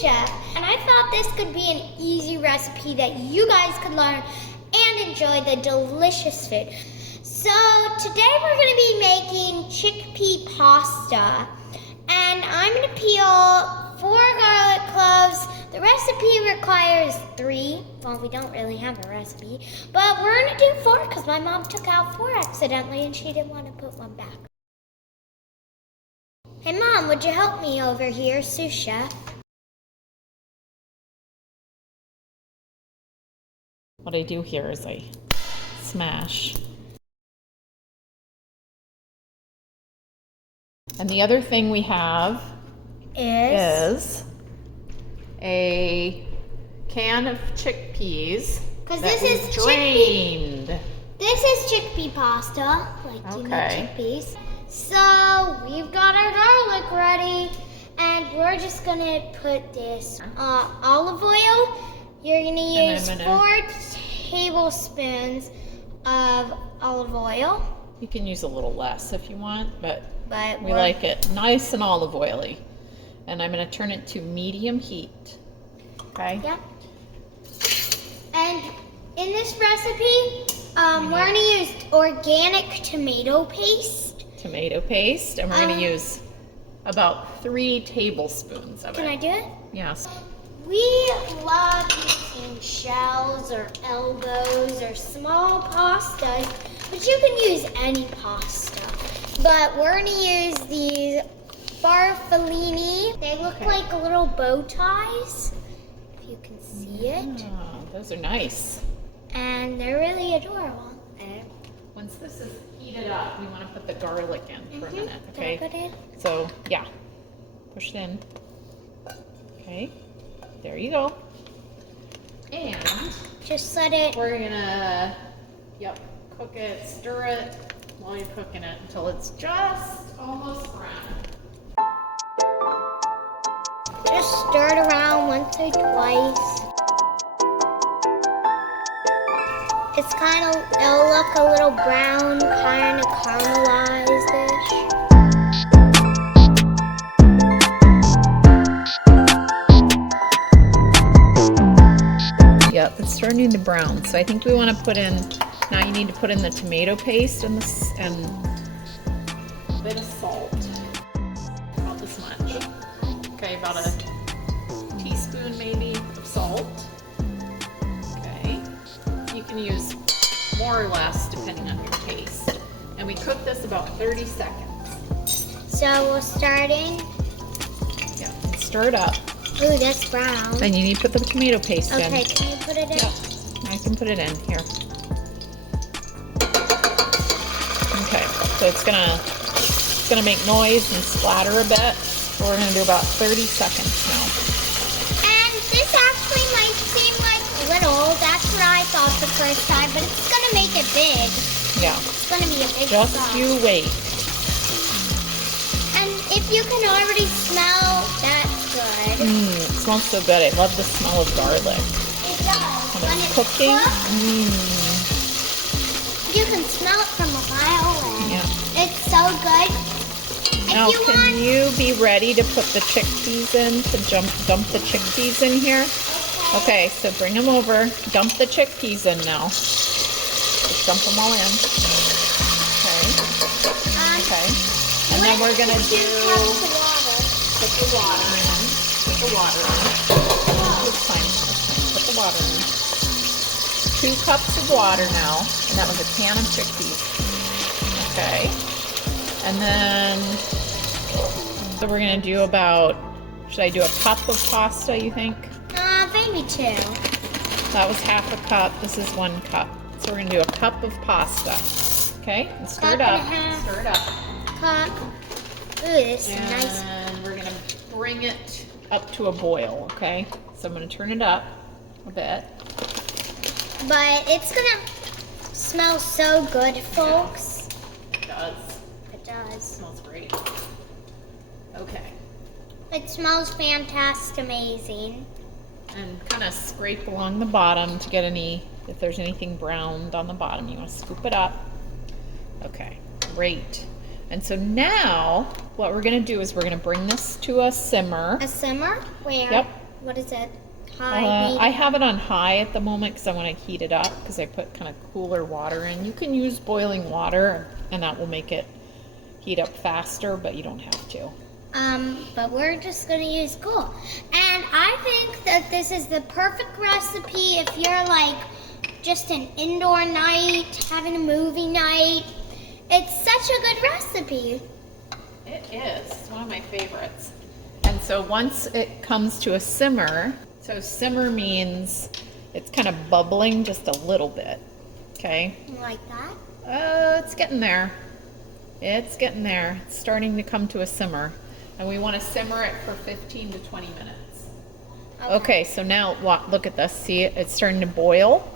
sous-chef, and I thought this could be an easy recipe that you guys could learn and enjoy the delicious food. So today we're going to be making chickpea pasta, and I'm going to peel 4 garlic cloves. The recipe requires 3. Well, we don't really have a recipe, but we're going to do 4 because my mom took out 4 accidentally and she didn't want to put one back. Hey Mom, would you help me over here, sous chef? What I do here is I smash. And the other thing we have is a can of chickpeas. Because this is drained. This is chickpea pasta, like you know chickpeas. So we've got our garlic ready, and we're just gonna put this olive oil. You're gonna use 4 tablespoons of olive oil. You can use a little less if you want, but we we're like it nice and olive oily. And I'm gonna turn it to medium heat. Okay? Yep. And in this recipe, we're gonna use organic tomato paste. Tomato paste, and we're going to use about 3 tablespoons of it. Can I do it? Yes. We love using shells or elbows or small pastas, but you can use any pasta. But we're going to use these farfallini. They look like little bow ties, if you can see it. Oh, those are nice. And they're really adorable. Once this is heated up, we want to put the garlic in for a minute, okay? Put it in? So, yeah, push it in. Okay, there you go. And just let it. We're gonna, cook it, stir it while you're cooking it until it's just almost brown. Just stir it around once or twice. It's it'll look a little brown, kind of caramelized-ish. Yep, it's turning to brown. So I think we want to put in, now you need to put in the tomato paste and a bit of salt. About this much. Okay, about a teaspoon maybe of salt. You can use more or less depending on your taste. And we cook this about 30 seconds. So we're starting. Yeah, stir it up. Ooh, that's brown. And you need to put the tomato paste in. Okay, can you put it in? Yeah, I can put it in here. Okay, so it's gonna make noise and splatter a bit. So we're gonna do about 30 seconds now. And this actually might seem like little. That's what I thought the first time, but it's gonna make it big. Yeah. It's gonna be a big Just sauce. you wait. And if you can already smell, that's good. It smells so good. I love the smell of garlic. It does. When it's cooking. You can smell it from a mile away. Yeah. It's so good. Now, can you be ready to put the chickpeas in, to dump the chickpeas in here? Okay, so bring them over. Dump the chickpeas in now. Just dump them all in. Okay. And then we're going to do... Put the water in. Put the water in. It's fine. Put the water in. 2 cups of water now. And that was a can of chickpeas. Okay. And then... So we're going to do about... Should I do a cup of pasta, you think? Maybe 2. That was half a cup. This is 1 cup. So we're going to do a cup of pasta. Okay? And stir it up. Stir it up. Cup. Ooh, this is nice. And we're going to bring it up to a boil, okay? So I'm going to turn it up a bit. But it's going to smell so good, folks. It does. It does. It smells great. Okay. It smells fantastamazing. And kind of scrape along the bottom to get if there's anything browned on the bottom. You want to scoop it up. Okay, great. And so now what we're going to do is we're going to bring this to a simmer. A simmer? Where? Yep, what is it? High, I have it on high at the moment because I want to heat it up because I put kind of cooler water in. You can use boiling water and that will make it heat up faster, but you don't have to. But we're just gonna use cool. And I think that this is the perfect recipe if you're like just an indoor night, having a movie night. It's such a good recipe. It is. It's one of my favorites. And so once it comes to a simmer, so simmer means it's kind of bubbling just a little bit, okay? Like that? It's getting there. It's getting there. It's starting to come to a simmer. And we want to simmer it for 15 to 20 minutes. Okay, so now look at this. See, it's starting to boil.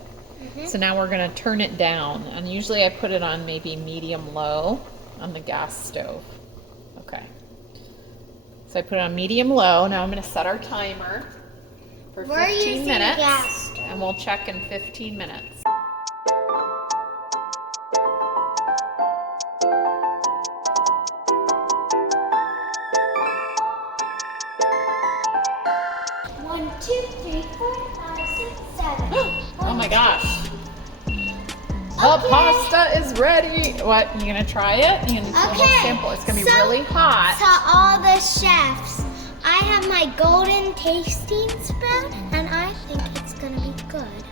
So now we're going to turn it down. And usually I put it on maybe medium-low on the gas stove. Okay. So I put it on medium-low. Now I'm going to set our timer for 15 minutes. Gas stove. And we'll check in 15 minutes. One, two, three, four, five, six, seven. Oh my gosh. The Okay. pasta is ready. What, you gonna try it? You gonna Okay. sample? It's gonna be So, really hot. To all the chefs, I have my golden tasting spoon, and I think it's gonna be good.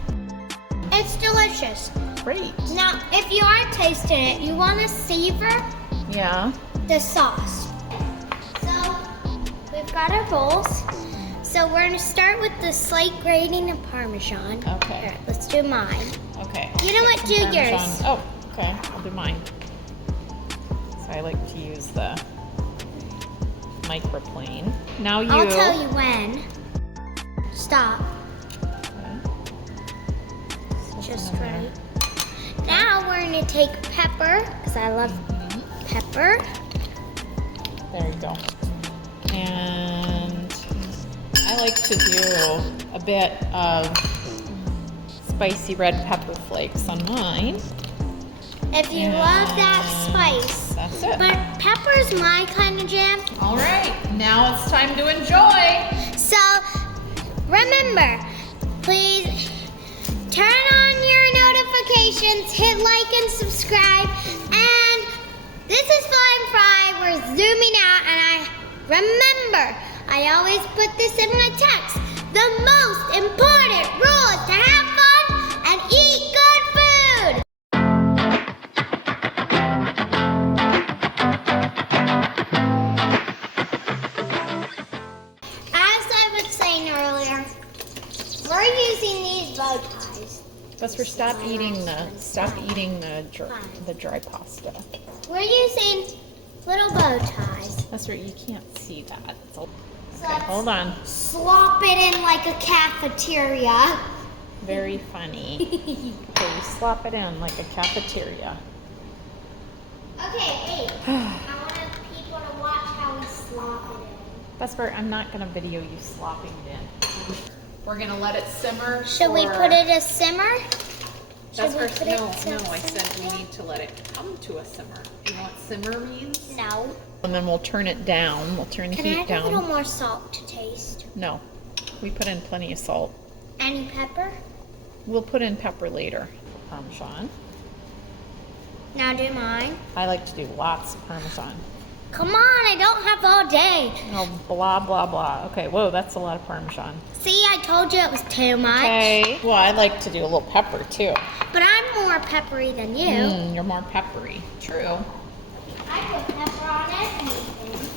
It's delicious. Great. Now, if you are tasting it, you want to savor Yeah. the sauce. So, we've got our bowls. So we're gonna start with the slight grating of Parmesan. Okay. Here, let's do mine. Okay. You know what? Do Parmesan. yours. Oh, okay. I'll do mine. So I like to use the microplane. Now you. I'll tell you when. Stop. Just right. Now we're gonna take pepper, because I love pepper. There you go. And I like to do a bit of spicy red pepper flakes on mine. If you love that spice. That's it. But pepper's my kind of jam. All right, now it's time to enjoy. So remember, please turn on your notifications, hit like and subscribe. And this is Flying Fry. We're zooming out, and remember, I always put this in my text. The most important rule is to have fun and eat good food. As I was saying earlier, we're using these bow ties. Vesper, stop eating the dry pasta. We're using little bow ties. Vesper, you can't see that. So Okay, hold on. slop it in like a cafeteria. Very funny. Okay, you slop it in like a cafeteria. Okay, wait. I want people to watch how we slop it in. Vesper, I'm not gonna video you slopping it in. We're gonna let it simmer. Should we put it a simmer? Vesper, put no, it I said we need to let it come to a simmer. You know what simmer means? No. And then we'll turn it down. We'll turn the Can I heat have down. a little more salt to taste? No, we put in plenty of salt. Any pepper? We'll put in pepper later. Parmesan. Now do mine. I like to do lots of Parmesan. Come on, I don't have all day. Oh, blah, blah, blah. Okay, whoa, that's a lot of Parmesan. See, I told you it was too much. Okay, well, I like to do a little pepper too. But I'm more peppery than you. You're more peppery. True. I put pepper on everything.